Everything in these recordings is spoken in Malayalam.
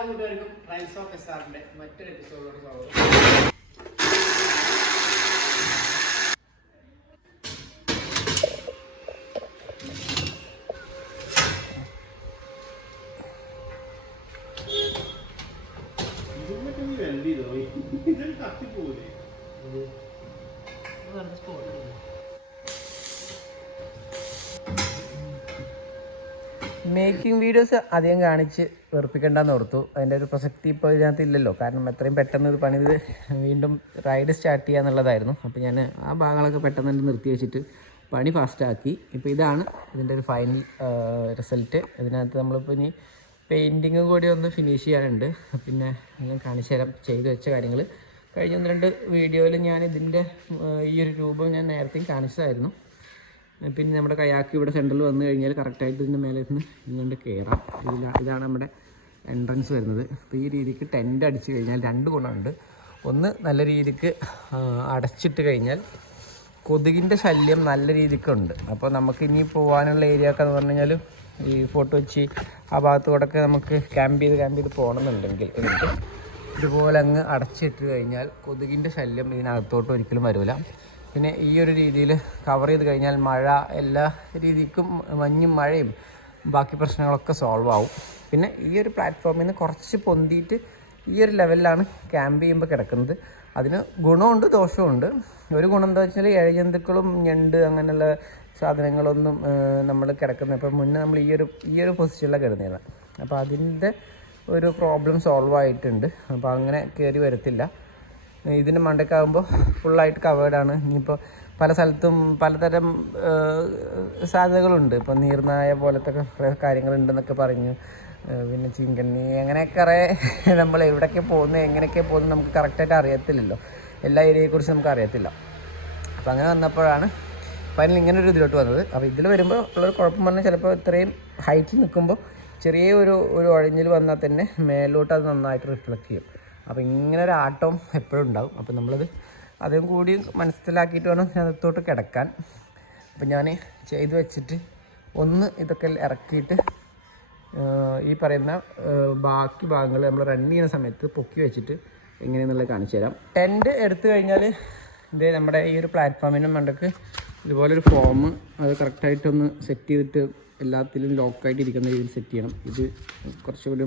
എല്ലാ കൂട്ടുകാർക്കും റൈസ് ഓഫ് എസ്ആറിന്റെ മറ്റൊരു എപ്പിസോഡിലോട് സ്വാഗതം. മേക്കിംഗ് വീഡിയോസ് അധികം കാണിച്ച് വെറുപ്പിക്കേണ്ടെന്ന് ഓർത്തു. അതിൻ്റെ ഒരു പ്രസക്തി ഇപ്പോൾ ഇതിനകത്ത് ഇല്ലല്ലോ. കാരണം എത്രയും പെട്ടെന്ന് ഇത് പണിത് വീണ്ടും റൈഡ് സ്റ്റാർട്ട് ചെയ്യുക എന്നുള്ളതായിരുന്നു. അപ്പോൾ ഞാൻ ആ ഭാഗങ്ങളൊക്കെ പെട്ടെന്ന് നിർത്തി വെച്ചിട്ട് പണി ഫാസ്റ്റാക്കി. ഇപ്പോൾ ഇതാണ് ഇതിൻ്റെ ഒരു ഫൈനൽ റിസൾട്ട്. ഇതിനകത്ത് നമ്മളിപ്പോൾ ഇനി പെയിൻറ്റിങ്ങും കൂടി ഒന്ന് ഫിനിഷ് ചെയ്യാനുണ്ട്. പിന്നെ ഞാൻ കാണിച്ചു തരാം ചെയ്ത് വെച്ച കാര്യങ്ങൾ. കഴിഞ്ഞ 1-2 വീഡിയോയിൽ ഞാൻ ഇതിൻ്റെ ഈ ഒരു രൂപം ഞാൻ നേരത്തെയും കാണിച്ചതായിരുന്നു. പിന്നെ നമ്മുടെ കയാക്ക് ഇവിടെ സെൻറ്ററിൽ വന്നു കഴിഞ്ഞാൽ കറക്റ്റായിട്ട് ഇതിൻ്റെ മേലെ നിന്ന് ഇങ്ങോട്ട് കയറാം. ഇതാണ് നമ്മുടെ എൻട്രൻസ് വരുന്നത്. അപ്പോൾ ഈ രീതിക്ക് ടെൻ്റ് അടിച്ച് കഴിഞ്ഞാൽ 2 ഗുണമുണ്ട്. ഒന്ന്, നല്ല രീതിക്ക് അടച്ചിട്ട് കഴിഞ്ഞാൽ കൊതുകിൻ്റെ ശല്യം നല്ല രീതിക്കുണ്ട്. അപ്പോൾ നമുക്ക് ഇനി പോകാനുള്ള ഏരിയ ഒക്കെ എന്ന് പറഞ്ഞു കഴിഞ്ഞാൽ ഈ ഫോട്ടോ വെച്ച് ആ ഭാഗത്തോടൊക്കെ നമുക്ക് ക്യാമ്പ് ചെയ്ത് പോകണമെന്നുണ്ടെങ്കിൽ എന്നിട്ട് ഇതുപോലെ അങ്ങ് അടച്ചിട്ട് കഴിഞ്ഞാൽ കൊതുകിൻ്റെ ശല്യം ഇതിനകത്തോട്ട് ഒരിക്കലും വരില്ല. പിന്നെ ഈ ഒരു രീതിയിൽ കവർ ചെയ്ത് കഴിഞ്ഞാൽ മഴ എല്ലാ രീതിക്കും മഞ്ഞും മഴയും ബാക്കി പ്രശ്നങ്ങളൊക്കെ സോൾവ് ആവും. പിന്നെ ഈ ഒരു പ്ലാറ്റ്ഫോമിൽ നിന്ന് കുറച്ച് പൊന്തിയിട്ട് ഈ ഒരു ലെവലിലാണ് ക്യാമ്പ് ചെയ്യുമ്പോൾ കിടക്കുന്നത്. അതിന് ഗുണമുണ്ട് ദോഷമുണ്ട്. ഒരു ഗുണം എന്താ വെച്ചാൽ ഇഴജന്തുക്കളും ഞണ്ട് അങ്ങനെയുള്ള സാധനങ്ങളൊന്നും നമ്മൾ കിടക്കുന്നത്. ഇപ്പോൾ മുന്നേ നമ്മൾ ഈ ഒരു പൊസിഷനിലാണ് കിടന്നിരുന്നത്. അപ്പോൾ അതിൻ്റെ ഒരു പ്രോബ്ലം സോൾവ് ആയിട്ടുണ്ട്. അപ്പോൾ അങ്ങനെ കയറി വരത്തില്ല. ഇതിൻ്റെ മണ്ടയ്ക്കാകുമ്പോൾ ഫുള്ളായിട്ട് കവേർഡാണ്. ഇനിയിപ്പോൾ പല സ്ഥലത്തും പലതരം സാധ്യതകളുണ്ട്. ഇപ്പോൾ നീർനായ പോലത്തെ കാര്യങ്ങളുണ്ടെന്നൊക്കെ പറഞ്ഞു. പിന്നെ ചീങ്കണ്ണി അങ്ങനെ കുറേ നമ്മൾ എവിടെയൊക്കെ പോകുന്നത് എങ്ങനെയൊക്കെ പോകുന്നത് നമുക്ക് കറക്റ്റായിട്ട് അറിയത്തില്ലല്ലോ. എല്ലാ ഏരിയയെക്കുറിച്ച് നമുക്ക് അറിയത്തില്ല. അപ്പോൾ അങ്ങനെ വന്നപ്പോഴാണ് ഫൈനൽ ഇങ്ങനൊരു ഇതിലോട്ട് വന്നത്. അപ്പോൾ ഇതിൽ വരുമ്പോൾ ഉള്ളൊരു കുഴപ്പം പറഞ്ഞാൽ ചിലപ്പോൾ ഇത്രയും ഹൈറ്റിൽ നിൽക്കുമ്പോൾ ചെറിയ ഒരു ഒഴിഞ്ഞിൽ വന്നാൽ തന്നെ മേലോട്ട് അത് നന്നായിട്ട് റിഫ്ലക്റ്റ് ചെയ്യും. അപ്പോൾ ഇങ്ങനെ ഒരു ആട്ടം എപ്പോഴും ഉണ്ടാകും. അപ്പോൾ നമ്മളത് അതും കൂടി മനസ്സിലാക്കിയിട്ട് വേണം അതിനകത്തോട്ട് കിടക്കാൻ. അപ്പോൾ ഞാൻ ചെയ്ത് വെച്ചിട്ട് ഒന്ന് ഇതൊക്കെ ഇറക്കിയിട്ട് ഈ പറയുന്ന ബാക്കി ഭാഗങ്ങൾ നമ്മൾ റൺ ചെയ്യുന്ന സമയത്ത് പൊക്കി വെച്ചിട്ട് എങ്ങനെയെന്നുള്ളത് കാണിച്ചു തരാം. ടെൻറ്റ് എടുത്തു കഴിഞ്ഞാൽ ഇത് നമ്മുടെ ഈ ഒരു പ്ലാറ്റ്ഫോമിനും മണ്ടക്ക് ഇതുപോലൊരു ഫോം അത് കറക്റ്റായിട്ടൊന്ന് സെറ്റ് ചെയ്തിട്ട് എല്ലാത്തിലും ലോക്കായിട്ട് ഇരിക്കുന്ന രീതിയിൽ സെറ്റ് ചെയ്യണം. ഇത് കുറച്ചുകൂടി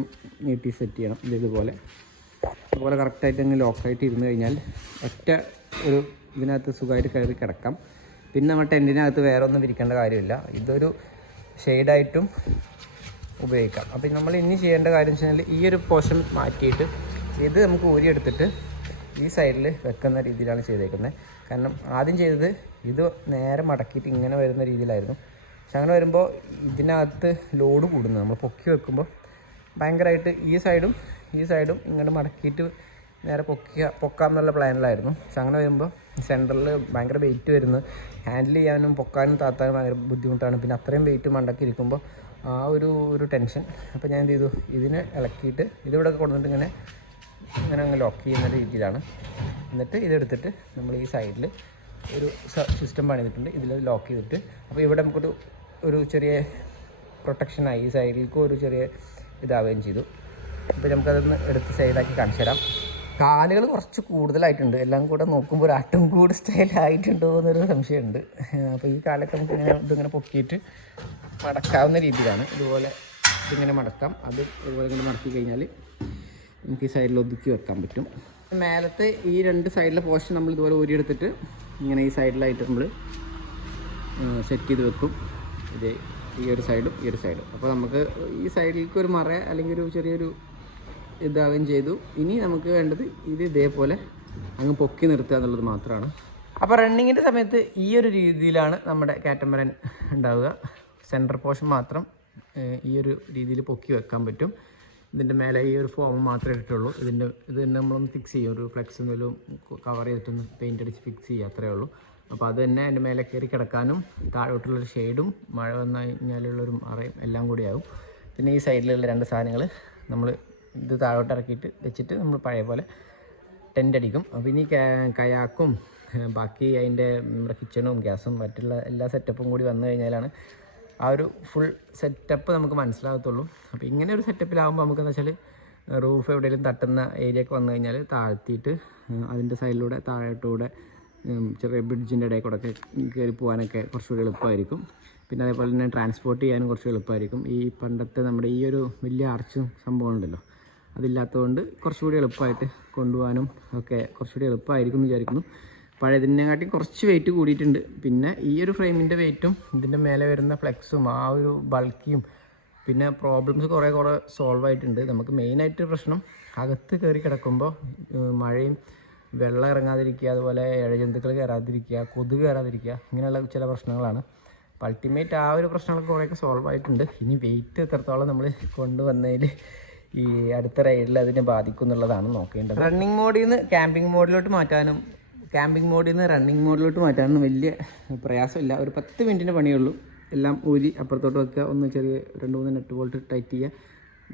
നീട്ടി സെറ്റ് ചെയ്യണം. ഇതുപോലെ കറക്റ്റായിട്ട് അങ്ങ് ലോക്കായിട്ട് ഇരുന്ന് കഴിഞ്ഞാൽ ഒറ്റ ഒരു ഇതിനകത്ത് സുഖമായിട്ട് കയറി കിടക്കാം. പിന്നെ നമ്മൾ ടെൻറ്റിനകത്ത് വേറെ ഒന്നും വിരിക്കേണ്ട കാര്യമില്ല. ഇതൊരു ഷെയ്ഡായിട്ടും ഉപയോഗിക്കാം. അപ്പോൾ നമ്മൾ ഇനി ചെയ്യേണ്ട കാര്യം വെച്ച് കഴിഞ്ഞാൽ ഈ ഒരു പോർഷൻ മാറ്റിയിട്ട് ഇത് നമുക്ക് ഊരിയെടുത്തിട്ട് ഈ സൈഡിൽ വെക്കുന്ന രീതിയിലാണ് ചെയ്തേക്കുന്നത്. കാരണം ആദ്യം ചെയ്തത് ഇത് നേരെ മടക്കിയിട്ട് ഇങ്ങനെ വരുന്ന രീതിയിലായിരുന്നു. പക്ഷെ അങ്ങനെ വരുമ്പോൾ ഇതിനകത്ത് ലോഡ് കൂടുന്നു. നമ്മൾ പൊക്കി വെക്കുമ്പോൾ ഭയങ്കരമായിട്ട് ഈ സൈഡും ഇങ്ങോട്ട് മടക്കിയിട്ട് നേരെ പൊക്കാമെന്നുള്ള പ്ലാനിലായിരുന്നു. പക്ഷെ അങ്ങനെ വരുമ്പോൾ സെൻറ്ററിൽ ഭയങ്കര വെയിറ്റ് വരുന്നു. ഹാൻഡിൽ ചെയ്യാനും പൊക്കാനും താത്താനും ഭയങ്കര ബുദ്ധിമുട്ടാണ്. പിന്നെ അത്രയും വെയിറ്റ് മണ്ടക്കിരിക്കുമ്പോൾ ആ ഒരു ടെൻഷൻ. അപ്പോൾ ഞാൻ എന്ത് ചെയ്തു, ഇതിനെ ഇളക്കിയിട്ട് ഇതിവിടെ കൊണ്ടുവന്നിട്ട് ഇങ്ങനെ അങ്ങ് ലോക്ക് ചെയ്യുന്ന രീതിയിലാണ്. എന്നിട്ട് ഇതെടുത്തിട്ട് നമ്മൾ ഈ സൈഡിൽ ഒരു സിസ്റ്റം പണിതിട്ടുണ്ട്. ഇതിൽ ലോക്ക് ചെയ്തിട്ട് അപ്പോൾ ഇവിടെ നമുക്കൊരു ചെറിയ പ്രൊട്ടക്ഷനായി. ഈ സൈഡിലേക്ക് ഒരു ചെറിയ ഇതാവുകയും ചെയ്തു. അപ്പോൾ നമുക്കതൊന്ന് എടുത്ത് സൈഡാക്കി കാണിച്ചു തരാം. കാലുകൾ കുറച്ച് കൂടുതലായിട്ടുണ്ട്. എല്ലാം കൂടെ നോക്കുമ്പോൾ ഒരു ആട്ടും കൂടി സ്റ്റൈലായിട്ടുണ്ടോ എന്നൊരു സംശയമുണ്ട്. അപ്പോൾ ഈ കാലൊക്കെ നമുക്ക് ഇതിങ്ങനെ പൊക്കിയിട്ട് മടക്കാവുന്ന രീതിയിലാണ്. ഇതിങ്ങനെ മടക്കാം. ഇതുപോലെ ഇങ്ങനെ മടക്കി കഴിഞ്ഞാൽ നമുക്ക് ഈ സൈഡിൽ ഒതുക്കി വെക്കാൻ പറ്റും. മേലത്തെ ഈ 2 സൈഡിലെ പോർഷൻ നമ്മൾ ഇതുപോലെ ഊരിയെടുത്തിട്ട് ഇങ്ങനെ ഈ സൈഡിലായിട്ട് നമ്മൾ സെറ്റ് ചെയ്ത് വെക്കും. ഈ ഒരു സൈഡും ഈ ഒരു സൈഡും. അപ്പോൾ നമുക്ക് ഈ സൈഡിലേക്ക് ഒരു മറ അല്ലെങ്കിൽ ഒരു ചെറിയൊരു ഇതാവുകയും ചെയ്തു. ഇനി നമുക്ക് വേണ്ടത് ഇതേപോലെ അങ്ങ് പൊക്കി നിർത്തുക എന്നുള്ളത് മാത്രമാണ്. അപ്പോൾ റണ്ണിങ്ങിൻ്റെ സമയത്ത് ഈ ഒരു രീതിയിലാണ് നമ്മുടെ കാറ്റമറൻ ഉണ്ടാവുക. സെൻറ്റർ പോർഷൻ മാത്രം ഈ ഒരു രീതിയിൽ പൊക്കി വെക്കാൻ പറ്റും. ഇതിൻ്റെ മേലെ ഈ ഒരു ഫോം മാത്രമേ ഇട്ടിട്ടുള്ളൂ. ഇത് തന്നെ നമ്മളൊന്ന് ഫിക്സ് ചെയ്യും. ഒരു ഫ്ലെക്സ് എന്തെങ്കിലും കവർ ചെയ്തിട്ടൊന്ന് പെയിൻ്റ് അടിച്ച് ഫിക്സ് ചെയ്യുക, അത്രയേ ഉള്ളൂ. അപ്പോൾ അത് തന്നെ അതിൻ്റെ മേലെ കയറി കിടക്കാനും താഴോട്ടുള്ളൊരു ഷെയ്ഡും മഴ വന്നു കഴിഞ്ഞാലുള്ളൊരു മറയും എല്ലാം കൂടിയാവും. പിന്നെ ഈ സൈഡിലുള്ള 2 സാധനങ്ങൾ നമ്മൾ ഇത് താഴോട്ട് ഇറക്കിയിട്ട് വെച്ചിട്ട് നമ്മൾ പഴയ പോലെ ടെൻ്റ് അടിക്കും. അപ്പോൾ ഇനി കയാക്കും ബാക്കി അതിൻ്റെ നമ്മുടെ കിച്ചണും ഗ്യാസും മറ്റുള്ള എല്ലാ സെറ്റപ്പും കൂടി വന്നു കഴിഞ്ഞാലാണ് ആ ഒരു ഫുൾ സെറ്റപ്പ് നമുക്ക് മനസ്സിലാകത്തുള്ളൂ. അപ്പോൾ ഇങ്ങനെ ഒരു സെറ്റപ്പിലാകുമ്പോൾ നമുക്കെന്ന് വെച്ചാൽ റൂഫ് എവിടെയെങ്കിലും തട്ടുന്ന ഏരിയ ഒക്കെ വന്നു കഴിഞ്ഞാൽ താഴ്ത്തിയിട്ട് അതിൻ്റെ സൈഡിലൂടെ താഴോട്ടുകൂടെ ചെറിയ ബ്രിഡ്ജിൻ്റെ ഇടയിൽ കൂടെ ഒക്കെ കയറി പോകാനൊക്കെ കുറച്ചുകൂടി എളുപ്പമായിരിക്കും. പിന്നെ അതേപോലെ തന്നെ ട്രാൻസ്പോർട്ട് ചെയ്യാനും കുറച്ച് എളുപ്പമായിരിക്കും. ഈ പണ്ടത്തെ നമ്മുടെ ഈ ഒരു വലിയ ആർച്ചും സംഭവം ഉണ്ടല്ലോ, അതില്ലാത്തതുകൊണ്ട് കുറച്ചുകൂടി എളുപ്പമായിട്ട് കൊണ്ടുപോകാനും ഒക്കെ കുറച്ചുകൂടി എളുപ്പമായിരിക്കും എന്ന് വിചാരിക്കുന്നു. പഴയതിനെക്കാട്ടി കുറച്ച് വെയിറ്റ് കൂടിയിട്ടുണ്ട്. പിന്നെ ഈ ഒരു ഫ്രെയിമിൻ്റെ വെയിറ്റും ഇതിൻ്റെ മേലെ വരുന്ന ഫ്ലെക്സും ആ ഒരു ബൾക്കിയും പിന്നെ പ്രോബ്ലംസ് കുറേ സോൾവ് ആയിട്ടുണ്ട്. നമുക്ക് മെയിനായിട്ട് പ്രശ്നം അകത്ത് കയറി കിടക്കുമ്പോൾ മഴയും വെള്ളം ഇറങ്ങാതിരിക്കുക, അതുപോലെ ഇഴജന്തുക്കൾ കയറാതിരിക്കുക, കൊതുക് കയറാതിരിക്കുക, ഇങ്ങനെയുള്ള ചില പ്രശ്നങ്ങളാണ്. അപ്പോൾ അൾട്ടിമേറ്റ് ആ ഒരു പ്രശ്നങ്ങളൊക്കെ കുറേയൊക്കെ സോൾവ് ആയിട്ടുണ്ട്. ഇനി വെയിറ്റ് എത്രത്തോളം നമ്മൾ കൊണ്ടുവന്നതിൽ ഈ അടുത്ത റൈഡിൽ അതിനെ ബാധിക്കും എന്നുള്ളതാണ് നോക്കേണ്ടത്. റണ്ണിങ് മോഡിൽ നിന്ന് ക്യാമ്പിംഗ് മോഡിലോട്ട് മാറ്റാനും ക്യാമ്പിംഗ് മോഡിൽ നിന്ന് റണ്ണിങ് മോഡിലോട്ട് മാറ്റാനൊന്നും വലിയ പ്രയാസമില്ല. ഒരു 10 മിനിറ്റിൻ്റെ പണിയുള്ളൂ. എല്ലാം ഊരി അപ്പുറത്തോട്ട് വെക്കുക, ഒന്ന് ചെറിയ 2-3 നെറ്റ് ബോൾട്ട് ടൈറ്റ് ചെയ്യുക,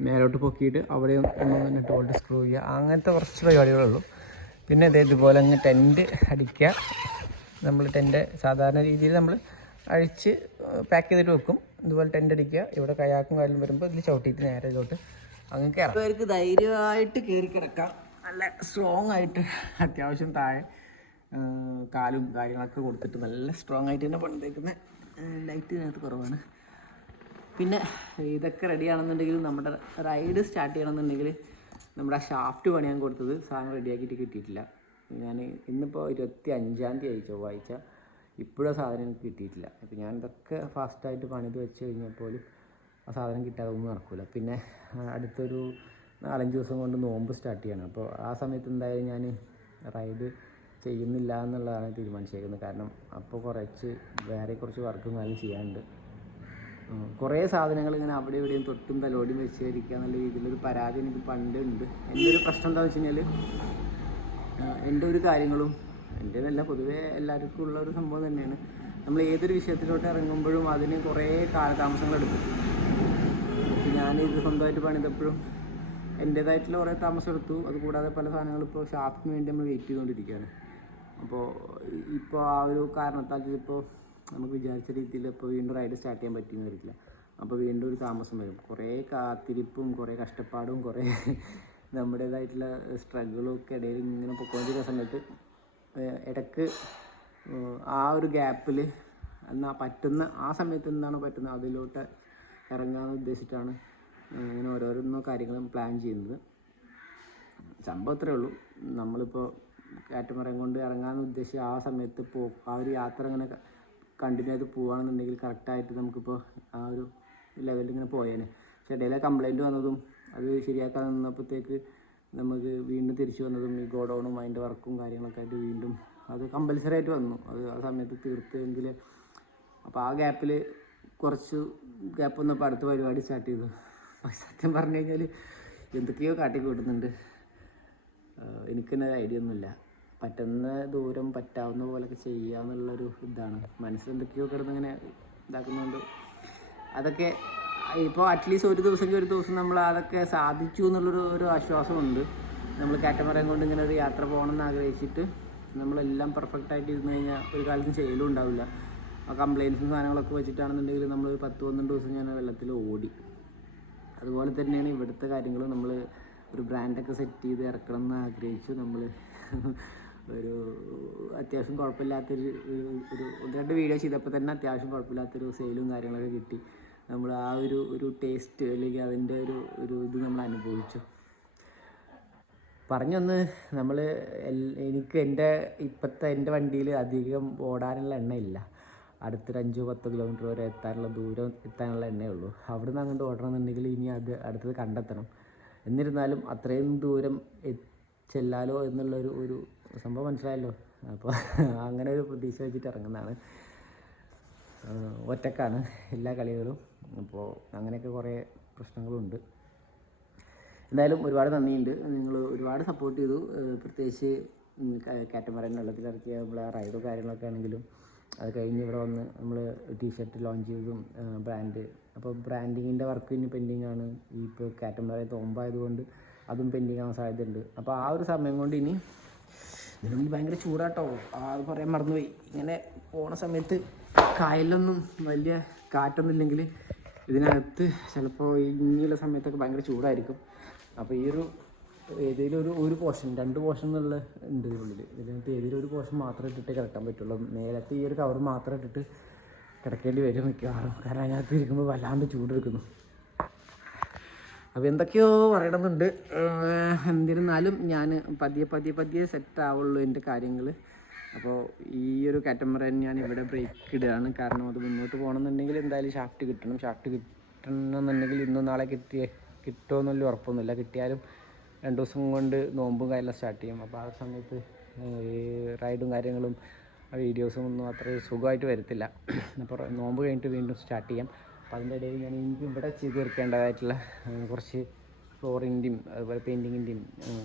മേലോട്ട് പൊക്കിയിട്ട് അവിടെ 1-3 നെറ്റ് ബോൾട്ട് സ്ക്രൂ ചെയ്യുക, അങ്ങനത്തെ കുറച്ച് പരിപാടികളുള്ളൂ. പിന്നെ ഇതുപോലെ അങ്ങ് ടെൻറ്റ് അടിക്കുക. നമ്മൾ ടെൻറ്റ് സാധാരണ രീതിയിൽ നമ്മൾ അഴിച്ച് പാക്ക് ചെയ്തിട്ട് വെക്കും. ഇതുപോലെ ടെൻറ്റ് അടിക്കുക. ഇവിടെ കയാക്കും കാലും വരുമ്പോൾ ഇതിൽ ചവിട്ടിയിട്ട് നേരെ ഇതിലോട്ട് അങ്ങ് കയറാം. പേർക്ക് ധൈര്യമായിട്ട് കയറി കിടക്കാം. നല്ല സ്ട്രോങ് ആയിട്ട് അത്യാവശ്യം താഴെ കാലും കാര്യങ്ങളൊക്കെ കൊടുത്തിട്ട് നല്ല സ്ട്രോങ് ആയിട്ട് തന്നെ പണിതേക്കുന്ന ലൈറ്റ് ഇതിനകത്ത് കുറവാണ്. പിന്നെ ഇതൊക്കെ റെഡിയാണെന്നുണ്ടെങ്കിൽ നമ്മുടെ റൈഡ് സ്റ്റാർട്ട് ചെയ്യണമെന്നുണ്ടെങ്കിൽ നമ്മുടെ ആ ഷാഫ്റ്റ് പണിയാൻ കൊടുത്തത് സാധനം റെഡിയാക്കിയിട്ട് കിട്ടിയിട്ടില്ല. ഞാൻ ഇന്നിപ്പോൾ 25-ാം തീയതി ചൊവ്വാഴ്ച, ഇപ്പോഴും സാധനം എനിക്ക് കിട്ടിയിട്ടില്ല. അപ്പോൾ ഞാൻ ഇതൊക്കെ ഫാസ്റ്റായിട്ട് പണിത് വെച്ച് കഴിഞ്ഞപ്പോഴും ആ സാധനം കിട്ടാതെ ഒന്നും നടക്കില്ല. പിന്നെ അടുത്തൊരു 4-5 ദിവസം കൊണ്ട് നോമ്പ് സ്റ്റാർട്ട് ചെയ്യണം. അപ്പോൾ ആ സമയത്ത് എന്തായാലും ഞാൻ റൈഡ് ചെയ്യുന്നില്ല എന്നുള്ളതാണ് തീരുമാനിച്ചേക്കുന്നത്. കാരണം അപ്പോൾ വേറെ കുറച്ച് വർക്കും കാര്യം ചെയ്യാനുണ്ട്. കുറേ സാധനങ്ങൾ ഇങ്ങനെ അവിടെ ഇവിടെയും തൊട്ടും തലോടിയും വെച്ചിരിക്കുക എന്നുള്ള രീതിയിലൊരു പരാതി എനിക്ക് പണ്ടുണ്ട്. എൻ്റെ ഒരു പ്രശ്നം എന്താണെന്ന് വെച്ച് കഴിഞ്ഞാൽ എൻ്റെ ഒരു കാര്യങ്ങളും എൻ്റേതല്ല, പൊതുവേ എല്ലാവർക്കും ഉള്ള ഒരു സംഭവം തന്നെയാണ്. നമ്മൾ ഏതൊരു വിഷയത്തിലോട്ട് ഇറങ്ങുമ്പോഴും അതിന് കുറേ കാലതാമസങ്ങളെടുക്കും. ഞാനിത് സ്വന്തമായിട്ട് പണിതപ്പോഴും എൻ്റേതായിട്ടുള്ള കുറേ താമസം എടുത്തു. അതുകൂടാതെ പല സാധനങ്ങളും ഇപ്പോൾ ഷാപ്പിന് വേണ്ടി നമ്മൾ വെയിറ്റ് ചെയ്തുകൊണ്ടിരിക്കുകയാണ്. അപ്പോൾ ഇപ്പോൾ ആ ഒരു കാരണത്താൽ ഇപ്പോൾ നമുക്ക് വിചാരിച്ച രീതിയിൽ ഇപ്പോൾ വീണ്ടും റൈഡ് സ്റ്റാർട്ട് ചെയ്യാൻ പറ്റിയെന്ന് വരില്ല. അപ്പോൾ വീണ്ടും ഒരു താമസം വരും. കുറേ കാത്തിരിപ്പും കുറേ കഷ്ടപ്പാടും കുറേ നമ്മുടേതായിട്ടുള്ള സ്ട്രഗിളും ഒക്കെ ഇടയിൽ ഇങ്ങനെ പൊയ്ക്കൊണ്ടിരിക്കുന്ന സമയത്ത് ഇടയ്ക്ക് ആ ഒരു ഗ്യാപ്പിൽ എന്നാൽ പറ്റുന്ന ആ സമയത്ത് എന്താണ് പറ്റുന്നത് അതിലോട്ട് ഇറങ്ങാമെന്ന് ഉദ്ദേശിച്ചിട്ടാണ് ഇങ്ങനെ ഓരോരോ കാര്യങ്ങളും പ്ലാൻ ചെയ്യുന്നത്. സംഭവം അത്രേ ഉള്ളൂ. നമ്മളിപ്പോൾ കാറ്റുമരം കൊണ്ട് ഇറങ്ങാമെന്ന് ഉദ്ദേശിച്ച് ആ സമയത്ത് ആ ഒരു യാത്ര ഇങ്ങനെ കണ്ടിന്യൂ ചെയ്ത് പോവുകയാണെന്നുണ്ടെങ്കിൽ കറക്റ്റായിട്ട് നമുക്കിപ്പോൾ ആ ഒരു ലെവലിൽ ഇങ്ങനെ പോയേനെ. പക്ഷേ ഇടയിലെ കംപ്ലൈൻറ്റ് വന്നതും അത് ശരിയാക്കാൻ നിന്നപ്പോഴത്തേക്ക് നമുക്ക് വീണ്ടും തിരിച്ചു വന്നതും ഈ ഗോഡൗണും അതിൻ്റെ വർക്കും കാര്യങ്ങളൊക്കെ ആയിട്ട് വീണ്ടും അത് കമ്പൽസറി ആയിട്ട് വന്നു. അത് ആ സമയത്ത് തീർത്തെങ്കിൽ അപ്പോൾ ആ ഗ്യാപ്പിൽ കുറച്ച് ഗ്യാപ്പ് വന്നപ്പോൾ അടുത്ത പരിപാടി സ്റ്റാർട്ട് ചെയ്തു. സത്യം പറഞ്ഞു കഴിഞ്ഞാൽ എന്തൊക്കെയോ കാട്ടിക്കൂട്ടുന്നുണ്ട്. എനിക്ക് തന്നെ ഐഡിയ ഒന്നുമില്ല. പറ്റുന്ന ദൂരം പറ്റാവുന്ന പോലെയൊക്കെ ചെയ്യുക എന്നുള്ളൊരു ഇതാണ്. മനസ്സിലെന്തൊക്കെയോ കിടന്നിങ്ങനെ ഇതാക്കുന്നുണ്ട്. അതൊക്കെ ഇപ്പോൾ അറ്റ്ലീസ്റ്റ് ഒരു ദിവസം നമ്മൾ അതൊക്കെ സാധിച്ചു എന്നുള്ളൊരു ആശ്വാസമുണ്ട്. നമ്മൾ കാറ്റമറയും കൊണ്ട് ഇങ്ങനെ ഒരു യാത്ര പോകണമെന്ന് ആഗ്രഹിച്ചിട്ട് നമ്മളെല്ലാം പെർഫെക്റ്റായിട്ട് ഇരുന്ന് കഴിഞ്ഞാൽ ഒരു കാലത്തും ചെയ്യലും ഉണ്ടാവില്ല. ആ കംപ്ലയിൻസും സാധനങ്ങളൊക്കെ വെച്ചിട്ടാണെന്നുണ്ടെങ്കിൽ നമ്മൾ 10-12 ദിവസം ഞാൻ വെള്ളത്തിൽ ഓടി. അതുപോലെ തന്നെയാണ് ഇവിടുത്തെ കാര്യങ്ങൾ. നമ്മൾ ഒരു ബ്രാൻഡൊക്കെ സെറ്റ് ചെയ്ത് ഇറക്കണം എന്ന് ആഗ്രഹിച്ചു. നമ്മൾ ഒരു അത്യാവശ്യം കുഴപ്പമില്ലാത്തൊരു 1-2 വീഡിയോ ചെയ്തപ്പോൾ തന്നെ അത്യാവശ്യം കുഴപ്പമില്ലാത്തൊരു സെയിലും കാര്യങ്ങളൊക്കെ കിട്ടി. നമ്മൾ ആ ഒരു ടേസ്റ്റ് അല്ലെങ്കിൽ അതിൻ്റെ ഒരു ഇത് നമ്മൾ അനുഭവിച്ചു. പറഞ്ഞൊന്ന് എനിക്ക് എൻ്റെ വണ്ടിയിൽ അധികം ഓടാനുള്ള എണ്ണയില്ല. അടുത്തൊരു 5-10 കിലോമീറ്റർ വരെ എത്താനുള്ള എണ്ണയുള്ളൂ. അവിടെ നിന്ന് അങ്ങോട്ട് ഓടണമെന്നുണ്ടെങ്കിൽ ഇനി അടുത്തത് കണ്ടെത്തണം. എന്നിരുന്നാലും അത്രയും ദൂരം ചെല്ലാലോ എന്നുള്ളൊരു സംഭവം മനസ്സിലായല്ലോ. അപ്പോൾ അങ്ങനെ ഒരു പ്രതീക്ഷ വെച്ചിട്ട് ഇറങ്ങുന്നതാണ്. ഒറ്റക്കാണ് എല്ലാ കളികളും. അപ്പോൾ അങ്ങനെയൊക്കെ കുറേ പ്രശ്നങ്ങളുണ്ട്. എന്തായാലും ഒരുപാട് നന്ദിയുണ്ട്. നിങ്ങൾ ഒരുപാട് സപ്പോർട്ട് ചെയ്തു. പ്രത്യേകിച്ച് കാറ്റമറൈൻ വെള്ളത്തിലിറക്കിയ നമ്മളെ റൈഡോ കാര്യങ്ങളൊക്കെ ആണെങ്കിലും അത് കഴിഞ്ഞ് ഇവിടെ വന്ന് നമ്മൾ ടീഷർട്ട് ലോഞ്ച് ചെയ്തതും ബ്രാൻഡ്. അപ്പോൾ ബ്രാൻഡിങ്ങിൻ്റെ വർക്ക് ഇനി പെൻഡിങ് ആണ്. ഇപ്പോൾ കാറ്റമറൈൻ തോമ്പായതുകൊണ്ട് അതും പെൻഡിങ് ആവാൻ സാധ്യതയുണ്ട്. അപ്പോൾ ആ ഒരു സമയം കൊണ്ട് ഇനി ഇതിനുള്ളിൽ ഭയങ്കര ചൂടാട്ടോ. അത് പറയാൻ മറന്നുപോയി. ഇങ്ങനെ പോണ സമയത്ത് കായലിലൊന്നും വലിയ കാറ്റൊന്നും ഇല്ലെങ്കിൽ ഇതിനകത്ത് ചിലപ്പോൾ ഇനിയുള്ള സമയത്തൊക്കെ ഭയങ്കര ചൂടായിരിക്കും. അപ്പോൾ ഈ ഏതെങ്കിലും ഒരു പോർഷൻ 2 പോർഷൻ എന്നുള്ള ഉണ്ട് ഇതിനുള്ളിൽ. ഇതിനകത്ത് ഏതെങ്കിലും ഒരു പോർഷൻ മാത്രം ഇട്ടിട്ട് കിടക്കാൻ പറ്റുള്ളൂ. മേലത്തെ ഈ ഒരു കവർ മാത്രം ഇട്ടിട്ട് കിടക്കേണ്ടി വരും മിക്കവാറും. കാരണം അതിനകത്ത് ഇരിക്കുമ്പോൾ വല്ലാണ്ട് ചൂടെടുക്കുന്നു. അപ്പോൾ എന്തൊക്കെയോ പറയണമെന്നുണ്ട്. എന്നിരുന്നാലും ഞാൻ പതിയെ സെറ്റ് ആവുള്ളൂ എൻ്റെ കാര്യങ്ങൾ. അപ്പോൾ ഈ ഒരു കാറ്റമറൈൻ ഞാൻ ഇവിടെ ബ്രേക്ക് ഇടുകയാണ്. കാരണം അത് മുന്നോട്ട് പോകണമെന്നുണ്ടെങ്കിൽ എന്തായാലും ഷാഫ്റ്റ് കിട്ടണം. ഷാഫ്റ്റ് കിട്ടണമെന്നുണ്ടെങ്കിൽ ഇന്നും നാളെ കിട്ടുമെന്നല്ല ഉറപ്പൊന്നുമില്ല. കിട്ടിയാലും 2 ദിവസം കൊണ്ട് നോമ്പും കാര്യമെല്ലാം സ്റ്റാർട്ട് ചെയ്യും. അപ്പോൾ ആ സമയത്ത് റൈഡും കാര്യങ്ങളും വീഡിയോസും ഒന്നും അത്ര സുഖമായിട്ട് വരത്തില്ല. അപ്പോൾ നോമ്പ് കഴിഞ്ഞിട്ട് വീണ്ടും സ്റ്റാർട്ട് ചെയ്യാം. അപ്പോൾ അതിൻ്റെ ഇടയിൽ ഞാൻ എനിക്ക് ഇവിടെ ചെയ്ത് തീർക്കേണ്ടതായിട്ടുള്ള കുറച്ച് ഫ്ലോറിൻ്റെയും അതുപോലെ പെയിൻറ്റിങ്ങിൻ്റെയും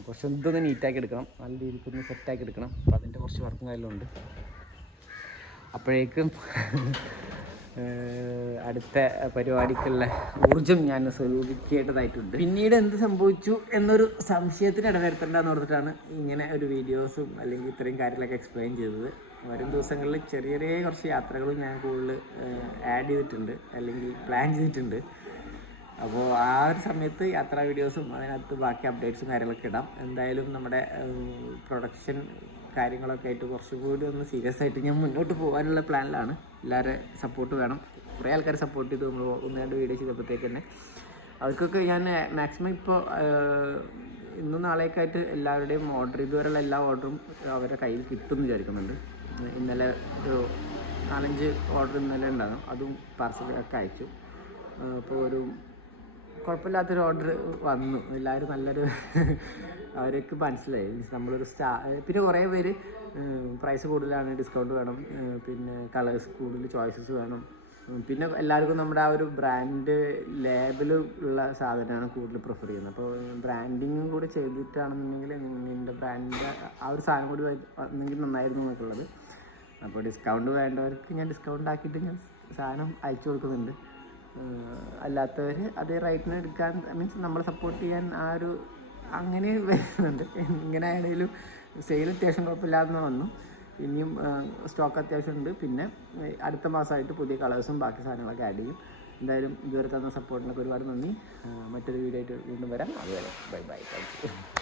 കുറച്ച് ഇതൊന്ന് നീറ്റാക്കി എടുക്കണം. നല്ല രീതിക്കൊന്ന് സെറ്റാക്കി എടുക്കണം. അപ്പോൾ അതിൻ്റെ കുറച്ച് വർക്കും കാര്യങ്ങളും ഉണ്ട്. അപ്പോഴേക്കും അടുത്ത പരിപാടിക്കുള്ള ഊർജം ഞാൻ സ്വരൂപിക്കേണ്ടതായിട്ടുണ്ട്. പിന്നീട് എന്ത് സംഭവിച്ചു എന്നൊരു സംശയത്തിന് ഇടവരുത്തേണ്ടെന്ന് ഓർത്തിട്ടാണ് ഇങ്ങനെ ഒരു വീഡിയോസും അല്ലെങ്കിൽ ഇത്രയും കാര്യങ്ങളൊക്കെ എക്സ്പ്ലെയിൻ ചെയ്തത്. വരും ദിവസങ്ങളിൽ ചെറിയ കുറച്ച് യാത്രകളും ഞാൻ കൂടുതൽ ആഡ് ചെയ്തിട്ടുണ്ട് അല്ലെങ്കിൽ പ്ലാൻ ചെയ്തിട്ടുണ്ട്. അപ്പോൾ ആ ഒരു സമയത്ത് യാത്രാ വീഡിയോസും അതിനകത്ത് ബാക്കി അപ്ഡേറ്റ്സും കാര്യങ്ങളൊക്കെ ഇടാം. എന്തായാലും നമ്മുടെ പ്രൊഡക്ഷൻ കാര്യങ്ങളൊക്കെ ആയിട്ട് കുറച്ചുകൂടി ഒന്ന് സീരിയസ് ആയിട്ട് ഞാൻ മുന്നോട്ട് പോകാനുള്ള പ്ലാനിലാണ്. എല്ലാവരും സപ്പോർട്ട് വേണം. കുറേ ആൾക്കാർ സപ്പോർട്ട് ചെയ്തു. നമ്മൾ 1-2 വീഡിയോ ചെയ്തപ്പോഴത്തേക്ക് തന്നെ അവർക്കൊക്കെ ഞാൻ മാക്സിമം ഇപ്പോൾ ഇന്നും നാളേക്കായിട്ട് എല്ലാവരുടെയും ഓർഡർ ഇതുവരെയുള്ള എല്ലാ ഓർഡറും അവരുടെ കയ്യിൽ കിട്ടുമെന്ന് വിചാരിക്കുന്നുണ്ട്. ഇന്നലെ ഒരു 4-5 ഓർഡർ ഇന്നലെ ഉണ്ടാകും. അതും പാർസലൊക്കെ അയച്ചു. അപ്പോൾ ഒരു കുഴപ്പമില്ലാത്തൊരു ഓർഡർ വന്നു. എല്ലാവരും നല്ലൊരു അവർക്ക് മനസ്സിലായി. നമ്മളൊരു പിന്നെ കുറേ പേര് പ്രൈസ് കൂടുതലാണ്, ഡിസ്കൗണ്ട് വേണം, പിന്നെ കളേഴ്സ് കൂടുതൽ ചോയ്സസ് വേണം. പിന്നെ എല്ലാവർക്കും നമ്മുടെ ആ ഒരു ബ്രാൻഡ് ലേബൽ ഉള്ള സാധനമാണ് കൂടുതൽ പ്രിഫർ ചെയ്യുന്നത്. അപ്പോൾ ബ്രാൻഡിങ്ങും കൂടി ചെയ്തിട്ടാണെന്നുണ്ടെങ്കിൽ നിൻ്റെ ബ്രാൻഡിൻ്റെ ആ ഒരു സാധനം കൂടി വന്നെങ്കിൽ നന്നായിരുന്നു എന്നൊക്കെയുള്ളത്. അപ്പോൾ ഡിസ്കൗണ്ട് വേണ്ടവർക്ക് ഞാൻ ഡിസ്കൗണ്ട് ആക്കിയിട്ട് ഞാൻ സാധനം അയച്ചു കൊടുക്കുന്നുണ്ട്. അല്ലാത്തവർ അതേ റേറ്റിന് എടുക്കാൻ മീൻസ് നമ്മളെ സപ്പോർട്ട് ചെയ്യാൻ ആ ഒരു അങ്ങനെ വരുന്നുണ്ട്. ഇങ്ങനെ ആണെങ്കിലും സെയിൽ അത്യാവശ്യം കുഴപ്പമില്ലാതെ വന്നു. ഇനിയും സ്റ്റോക്ക് അത്യാവശ്യമുണ്ട്. പിന്നെ അടുത്ത മാസമായിട്ട് പുതിയ കളേഴ്സും ബാക്കി സാധനങ്ങളൊക്കെ ആഡ് ചെയ്യും. എന്തായാലും ഇതുവരെ തന്ന സപ്പോർട്ടിനൊക്കെ ഒരുപാട് നന്ദി. മറ്റൊരു വീഡിയോ ആയിട്ട് വീണ്ടും വരാം. അതുവരെ ബൈ. Thank you.